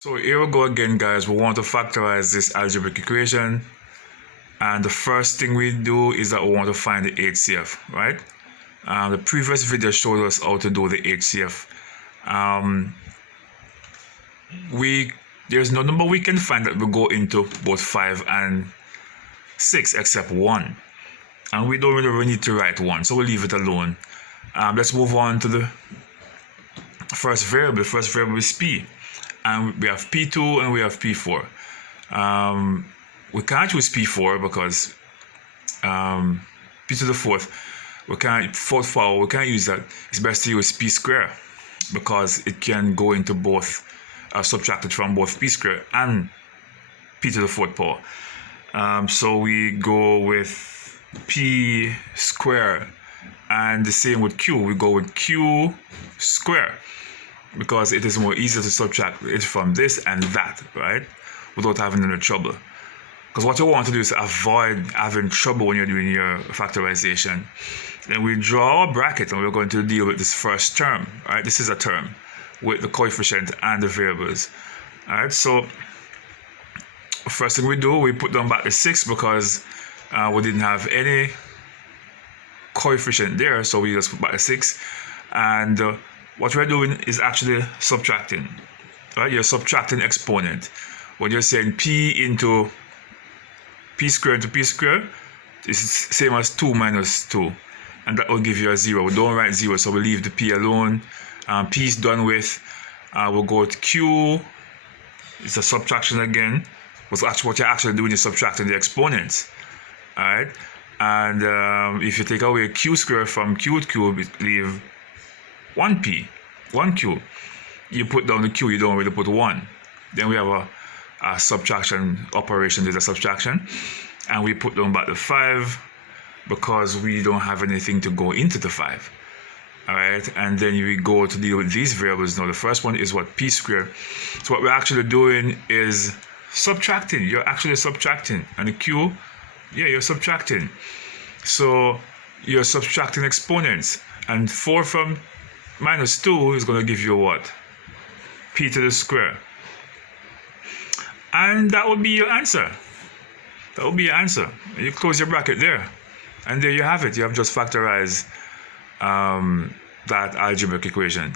So here we go again, guys. We want to factorize this algebraic equation, and the first thing we do is that we want to find the HCF, right? The previous video showed us how to do the HCF. There's no number we can find that will go into both 5 and 6 except 1, and we don't really need to write 1, so we'll leave it alone. Let's move on to the first variable. The first variable is p, and we have p2 and we have p4. We can't use p4 because p to the fourth, fourth power, we can't use that. It's best to use p square because it can go into both, subtracted from both p square and p to the fourth power. So we go with p square, and the same with q. We go with q square because it is more easier to subtract it from this and that, right? Without having any trouble. Because what you want to do is avoid having trouble when you're doing your factorization. Then we draw a bracket and we're going to deal with this first term, right? This is a term with the coefficient and the variables. Alright, so first thing we do, we put down back the 6 because we didn't have any coefficient there, so we just put back the 6. And what we're doing is actually subtracting, right? You're subtracting exponent. When you're saying p into p squared into p squared, it's same as 2 minus 2, and that will give you a 0. We don't write 0, so we leave the p alone. P is done with. We'll go to q. It's a subtraction again. What you're actually doing is subtracting the exponents. Alright, and if you take away q squared from q cube, leave 1q. You put down the q, you don't really put 1. Then we have a subtraction operation. There's a subtraction, and we put down back the 5 because we don't have anything to go into the 5. All right, and then we go to deal with these variables now. The first one is what? P squared. So what we're actually doing is subtracting. You're actually subtracting. And the q, yeah, you're subtracting. So you're subtracting exponents, and 4 from minus 2 is going to give you what? P to the square. And that would be your answer. That would be your answer. You close your bracket there, and there you have it. You have just factorized that algebraic equation.